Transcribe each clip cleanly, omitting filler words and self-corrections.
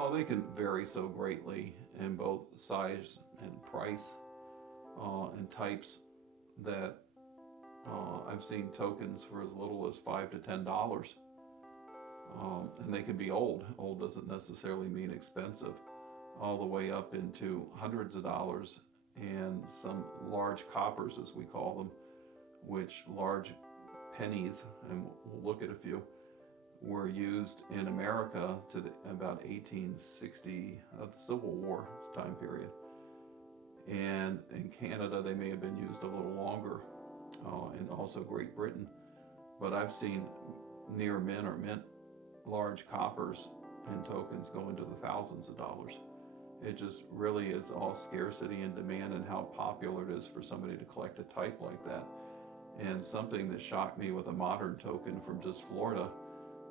Oh, they can vary so greatly in both size and price and types that I've seen tokens for as little as $5 to $10. And they can be old. Old doesn't necessarily mean expensive, all the way up into hundreds of dollars, and some large coppers, as we call them, which large pennies, and we'll look at a few, were used in America to about 1860, the Civil War time period. And in Canada, they may have been used a little longer, and also Great Britain. But I've seen near mint or mint large coppers and tokens go into the thousands of dollars. It just really is all scarcity and demand and how popular it is for somebody to collect a type like that. And something that shocked me with a modern token from just Florida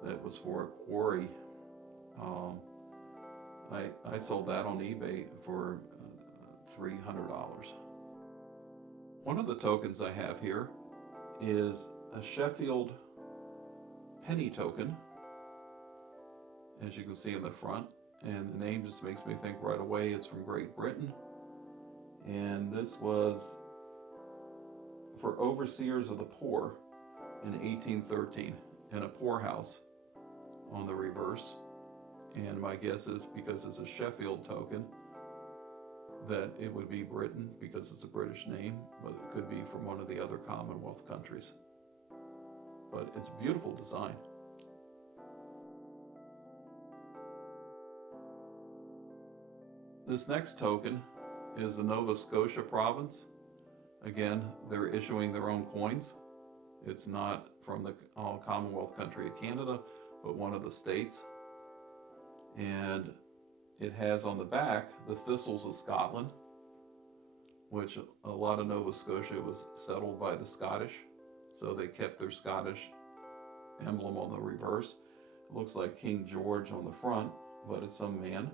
that was for a quarry, I sold that on eBay for $300. One of the tokens I have here is a Sheffield penny token, as you can see in the front, and the name just makes me think right away it's from Great Britain. And this was for overseers of the poor in 1813 in a poorhouse on the reverse. And my guess is, because it's a Sheffield token, that it would be Britain because it's a British name, but it could be from one of the other Commonwealth countries. But it's a beautiful design. This next token is the Nova Scotia province. Again, they're issuing their own coins. It's not from the Commonwealth country of Canada, but one of the states. And it has on the back the thistles of Scotland, which a lot of Nova Scotia was settled by the Scottish, so they kept their Scottish emblem on the reverse. It looks like King George on the front, but it's some man.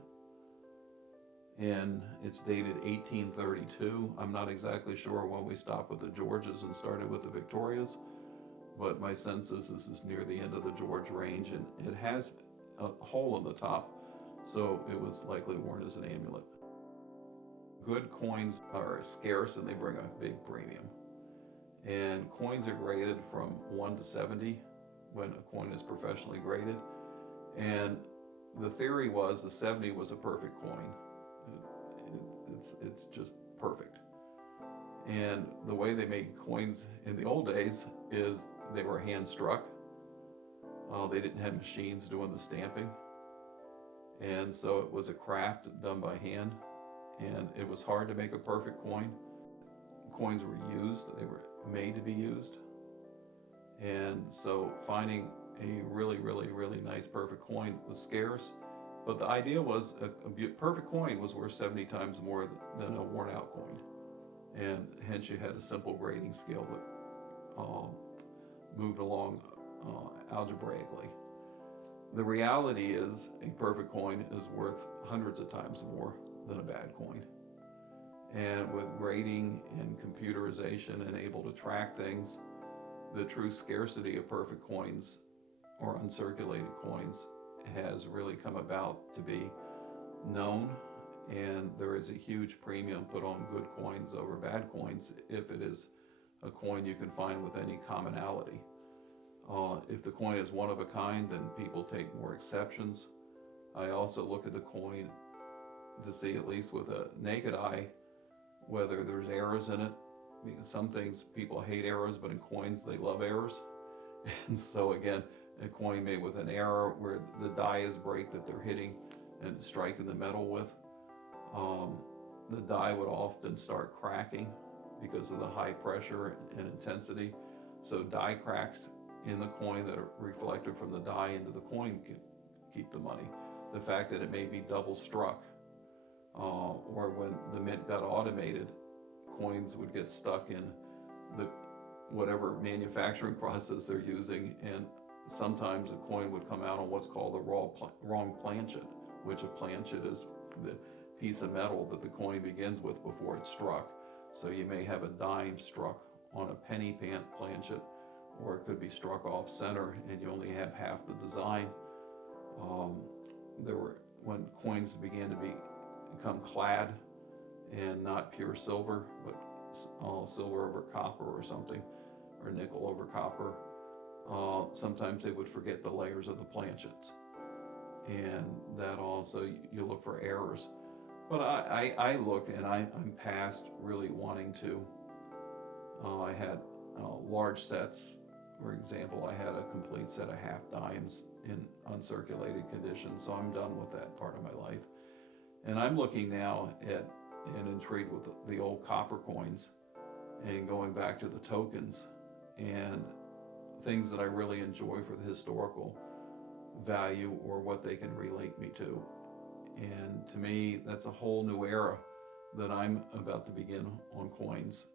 And it's dated 1832. I'm not exactly sure when we stopped with the Georges and started with the Victorias, but my sense is this is near the end of the George range, and it has a hole in the top, so it was likely worn as an amulet. Good coins are scarce and they bring a big premium. And coins are graded from 1 to 70 when a coin is professionally graded. And the theory was the 70 was a perfect coin. It's just perfect. And the way they made coins in the old days is they were hand struck. They didn't have machines doing the stamping. And so it was a craft done by hand. And it was hard to make a perfect coin. Coins were used, they were made to be used. And so finding a really, really, really nice perfect coin was scarce. But the idea was a perfect coin was worth 70 times more than a worn out coin. And hence you had a simple grading scale that moved along algebraically. The reality is a perfect coin is worth hundreds of times more than a bad coin. And with grading and computerization and able to track things, the true scarcity of perfect coins or uncirculated coins has really come about to be known, and there is a huge premium put on good coins over bad coins if it is a coin you can find with any commonality. If the coin is one of a kind, then people take more exceptions. I also look at the coin to see, at least with a naked eye, whether there's errors in it, because some things people hate errors, but in coins they love errors. And so again, a coin made with an error where the die is break that they're hitting and striking the metal with, the die would often start cracking because of the high pressure and intensity. So die cracks in the coin that are reflected from the die into the coin can keep the money. The fact that it may be double struck, or when the mint got automated, coins would get stuck in the whatever manufacturing process they're using, and sometimes a coin would come out on what's called the wrong planchet, which a planchet is the piece of metal that the coin begins with before it's struck. So you may have a dime struck on a penny planchet, or it could be struck off center and you only have half the design. There were when coins began to become clad and not pure silver, but silver over copper or something, or nickel over copper. Sometimes they would forget the layers of the planchets, and that also you look for errors. But I look, and I'm past really wanting to. I had large sets. For example, I had a complete set of half dimes in uncirculated condition, so I'm done with that part of my life. And I'm looking now at and intrigued with the old copper coins and going back to the tokens and things that I really enjoy for the historical value or what they can relate me to. And to me, that's a whole new era that I'm about to begin on coins.